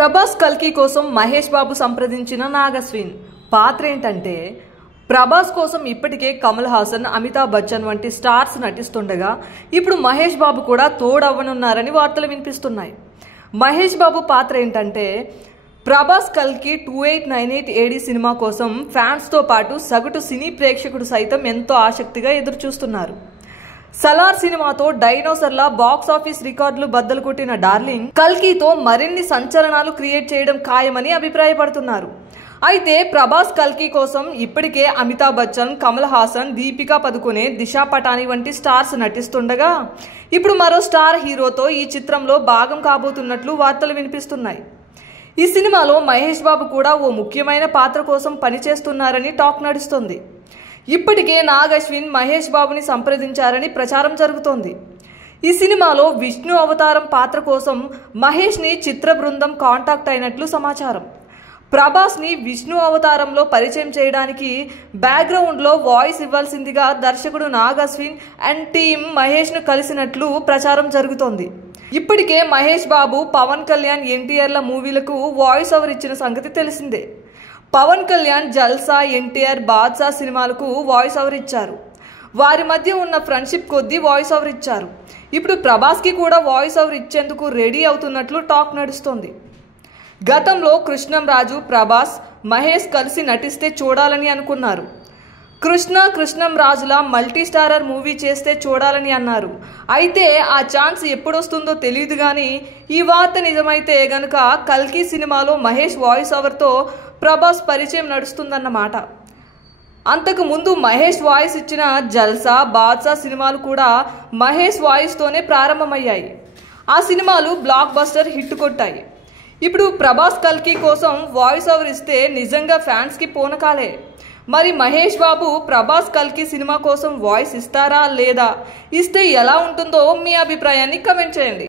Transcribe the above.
ప్రభాస్ కల్కి కోసం మహేష్ బాబు సంప్రదించిన నాగస్విన్ పాత్ర ఏంటంటే ప్రభాస్ కోసం ఇప్పటికే కమల్ హాసన్, అమితాబ్ బచ్చన్ వంటి స్టార్స్ నటిస్తుండగా ఇప్పుడు మహేష్ బాబు కూడా తోడవ్వనున్నారని వార్తలు వినిపిస్తున్నాయి. మహేష్ బాబు పాత్ర ఏంటంటే ప్రభాస్ కల్కి 2898 AD సినిమా కోసం ఫ్యాన్స్తో పాటు సగటు సినీ ప్రేక్షకుడు సైతం ఎంతో ఆసక్తిగా ఎదురుచూస్తున్నారు. సలార్ సినిమాతో డైనోసర్ల బాక్స్ ఆఫీస్ రికార్డులు బద్దలు కొట్టిన డార్లింగ్ కల్కితో మరిన్ని సంచలనాలు క్రియేట్ చేయడం ఖాయమని అభిప్రాయపడుతున్నారు. అయితే ప్రభాస్ కల్కి కోసం ఇప్పటికే అమితాబ్ బచ్చన్, కమల్ హాసన్, దీపికా పదుకొనే, దిశా పటాని వంటి స్టార్స్ నటిస్తుండగా ఇప్పుడు మరో స్టార్ హీరోతో ఈ చిత్రంలో భాగం కాబోతున్నట్లు వార్తలు వినిపిస్తున్నాయి. ఈ సినిమాలో మహేష్ బాబు కూడా ఓ ముఖ్యమైన పాత్ర కోసం పనిచేస్తున్నారని టాక్ నడుస్తోంది. ఇప్పటికే నాగశ్విన్ మహేష్ బాబుని సంప్రదించారని ప్రచారం జరుగుతోంది. ఈ సినిమాలో విష్ణు అవతారం పాత్ర కోసం మహేష్ని చిత్ర బృందం కాంటాక్ట్ అయినట్లు సమాచారం. ప్రభాస్ని విష్ణు అవతారంలో పరిచయం చేయడానికి బ్యాక్గ్రౌండ్లో వాయిస్ ఇవ్వాల్సిందిగా దర్శకుడు నాగశ్విన్ అండ్ టీమ్ మహేష్ను కలిసినట్లు ప్రచారం జరుగుతోంది. ఇప్పటికే మహేష్ బాబు, పవన్ కళ్యాణ్, ఎన్టీఆర్ల మూవీలకు వాయిస్ ఓవర్ ఇచ్చిన సంగతి తెలిసిందే. పవన్ కళ్యాణ్ జల్సా, ఎన్టీఆర్, బాద్షా సినిమాలకు వాయిస్ ఓవర్ ఇచ్చారు. వారి మధ్య ఉన్న ఫ్రెండ్షిప్ కొద్దీ వాయిస్ ఓవర్ ఇచ్చారు. ఇప్పుడు ప్రభాస్కి కూడా వాయిస్ ఓవర్ ఇచ్చేందుకు రెడీ అవుతున్నట్లు టాక్ నడుస్తోంది. గతంలో కృష్ణంరాజు, ప్రభాస్, మహేష్ కలిసి నటిస్తే చూడాలని అనుకున్నారు. కృష్ణంరాజుల మల్టీ స్టారర్ మూవీ చేస్తే చూడాలని అన్నారు. అయితే ఆ ఛాన్స్ ఎప్పుడొస్తుందో తెలియదు కానీ ఈ వార్త నిజమైతే గనుక కల్కి సినిమాలో మహేష్ వాయిస్ ఓవర్తో ప్రభాస్ పరిచయం నడుస్తుందన్నమాట. అంతకు ముందు మహేష్ వాయిస్ ఇచ్చిన జల్సా, బాద్షా సినిమాలు కూడా మహేష్ వాయిస్తోనే ప్రారంభమయ్యాయి. ఆ సినిమాలు బ్లాక్ బస్టర్ హిట్ కొట్టాయి. ఇప్పుడు ప్రభాస్ కల్కి కోసం వాయిస్ ఓవర్ ఇస్తే నిజంగా ఫ్యాన్స్కి పూనకాలే. మరి మహేష్ బాబు ప్రభాస్ కల్కి సినిమా కోసం వాయిస్ ఇస్తారా లేదా? ఇస్తే ఎలా ఉంటుందో మీ అభిప్రాయాన్ని కమెంట్ చేయండి.